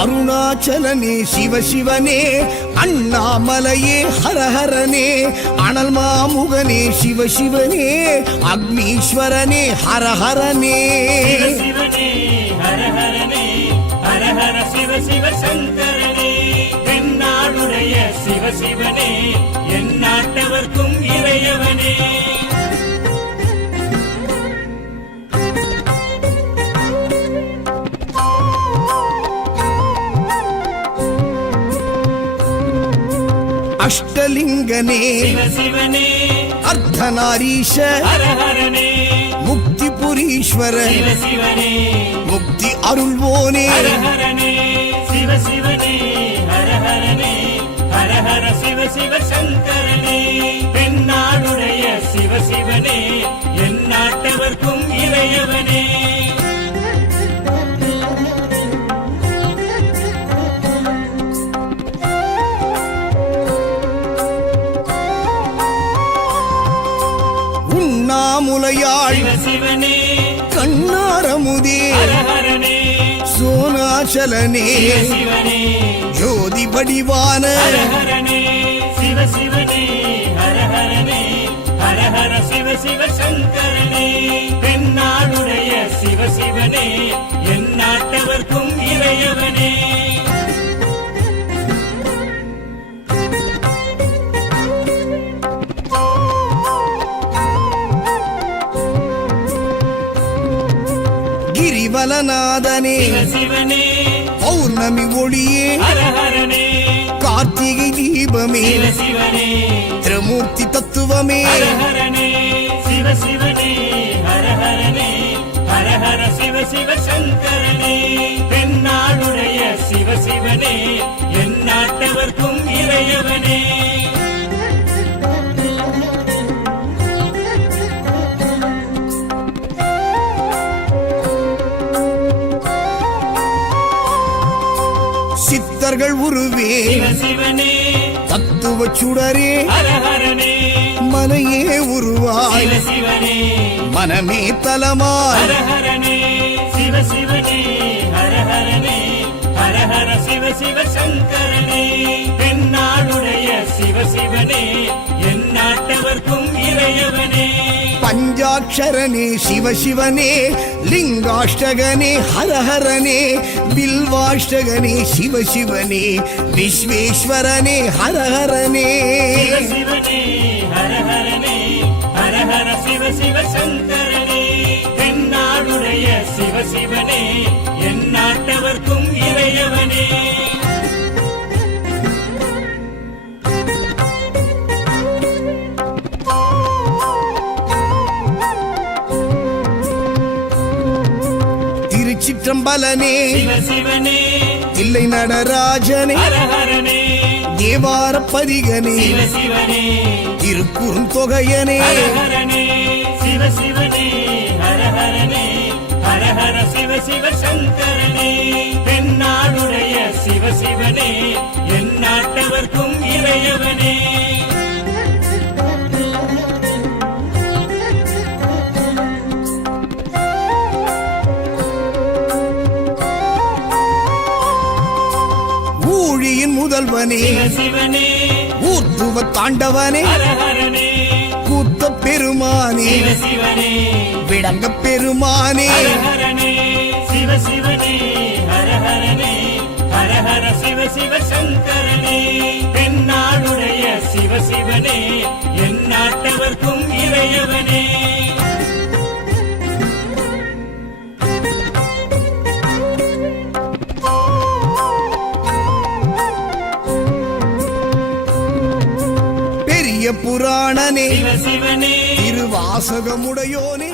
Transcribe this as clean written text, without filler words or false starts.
அருணாச்சலனே சிவசிவனே, அண்ணாமலையே ஹரஹரனே, அனல் மாமுகனே சிவசிவனே, அக்னீஸ்வரனே ஹரஹரனே. சிவசிவனே ஹரஹரனே, ஹரஹர சிவ சிவ சங்கரனே, தென்னாடுடைய சிவசிவனே, என் நாட்டவர்க்கும் இறையவனே. அஷ்டலிங்கனே சிவசிவனே, அர்த்தநாரீஷ ஹரஹரனே, முக்திபுரீஸ்வர சிவசிவனே, முக்தி அருள்வோனே. ஹரஹரனே சிவசிவனே, ஹரஹரனே, ஹரஹர சிவ சிவ சங்கரனே, தென்னாடுடைய சிவசிவனே, என் நாட்டவர்க்கும் இறையவனே. உண்ணாமுலையாள் சிவசிவனே, கண்ணாரமுதே ஹரஹரனே, சோனாச்சலனே சிவசிவனே, ஜோதி வடிவான ஹரஹரனே சிவசிவனே, ஹரஹரனே, ஹரஹர சிவ சிவ சங்கரனே, தென்னாடுடைய சிவசிவனே, என் நாட்டவர்க்கும் இறையவனே. கிரிவலநாதனே சிவசிவனே, பௌர்ணமி ஒளியே ஹரஹரனே, கார்த்திகை தீபமே சிவசிவனே, திரமூர்த்தி தத்துவமே. ஹரஹரனே சிவசிவனே, ஹரஹரனே, ஹரஹர சிவ சிவ சங்கரனே, தென்னாடுடைய சிவசிவனே, என் நாட்டவர்க்கும் இறையவனே. சித்தர்கள் உருவே சிவசிவனே, தத்துவ சுடரே ஹரஹரனே, மனையே உருவாய் சிவசிவனே, மனமே தலமாய். ஹரஹரனே சிவசிவனே, ஹரஹரனே, ஹரஹர சிவ சிவ சங்கரனே, தென்னாடுடைய சிவசிவனே, என் நாட்டவர்க்கும் இறையவனே. பஞ்சாட்சரனே சிவசிவனே, லிங்காஷ்டகனே ஹரஹரனே, பில்வாஷ்டகனே சிவசிவனே, விஸ்வேஸ்வரனே ஹரஹரனே. சிவசிவனே, ஹரஹரனே, ஹரஹர சிவ சிவ சங்கரனே, தென்னாடுடைய சிவசிவனே, என் நாட்டவர்க்கும் இறையவனே. திருச்சிற்றம்பலனே சிவசிவனே, தில்லை நடராஜனே, ஹரஹரனே, தேவார பதிகனே, சிவசிவனே, திருக்குறுந்தொகையனே. ஹரஹரனே சிவசிவனே, ஹரஹரனே, ஹரஹர சிவ சிவ சங்கரனே, தென்னாடுடைய சிவசிவனே, என் நாட்டவர்க்கும் இறையவனே. ஊழியின் முதல்வனே சிவசிவனே, ஊர்த்துவ தாண்டவனே, ஹரஹரனே, கூத்த பெருமானே, சிவசிவனே, விடங்க பெருமானே. ஹரஹரனே சிவசிவனே, ஹரஹரனே, ஹரஹர சிவ சிவ சங்கரனே, தென்னாடுடைய சிவசிவனே, என் நாட்டவர்க்கும் இறையவனே. பெரிய புராணனே சிவசிவனே, திருவாசகமுடையோனே,